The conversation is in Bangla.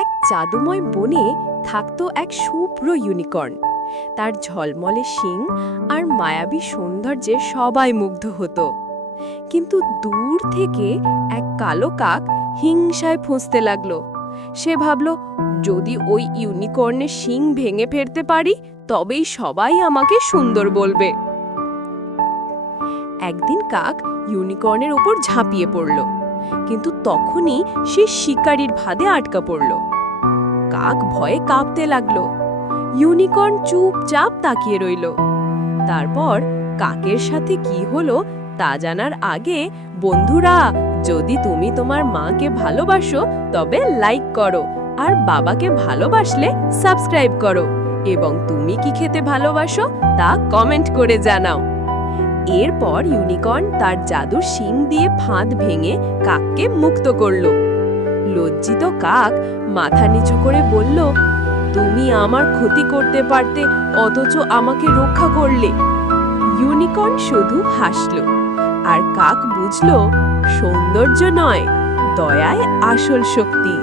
এক জাদুময় বনে থাকতো এক শুভ্র ইউনিকর্ন। তার ঝলমলে শিং আর মায়াবী সৌন্দর্যে সবাই মুগ্ধ হতো। কিন্তু দূর থেকে এক কালো কাক হিংসায় ফুঁসতে লাগলো। সে ভাবল, যদি ওই ইউনিকর্নের শিং ভেঙে ফেলতে পারি তবেই সবাই আমাকে সুন্দর বলবে। একদিন কাক ইউনিকর্নের উপর ঝাঁপিয়ে পড়ল, কিন্তু তখনই সে শিকারীর ফাঁদে আটকা পড়ল। কাক ভয়ে কাঁপতে লাগলো। ইউনিকর্ন চুপচাপ তাকিয়ে রইল। তারপর কাকের সাথে কি হলো তা জানার আগে, বন্ধুরা, যদি তুমি তোমার মাকে ভালোবাসো তবে লাইক করো, আর বাবাকে ভালোবাসলে সাবস্ক্রাইব করো, এবং তুমি কি খেতে ভালোবাসো তা কমেন্ট করে জানাও। এরপর ইউনিকর্ন তার জাদুর শিং দিয়ে ফাঁদ ভেঙে কাককে মুক্ত করল। লজ্জিত কাক মাথা নিচু করে বলল, তুমি আমার ক্ষতি করতে পারতে, অথচ আমাকে রক্ষা করলে। ইউনিকর্ন শুধু হাসল, আর কাক বুঝল, সৌন্দর্য নয়, দয়ায় আসল শক্তি।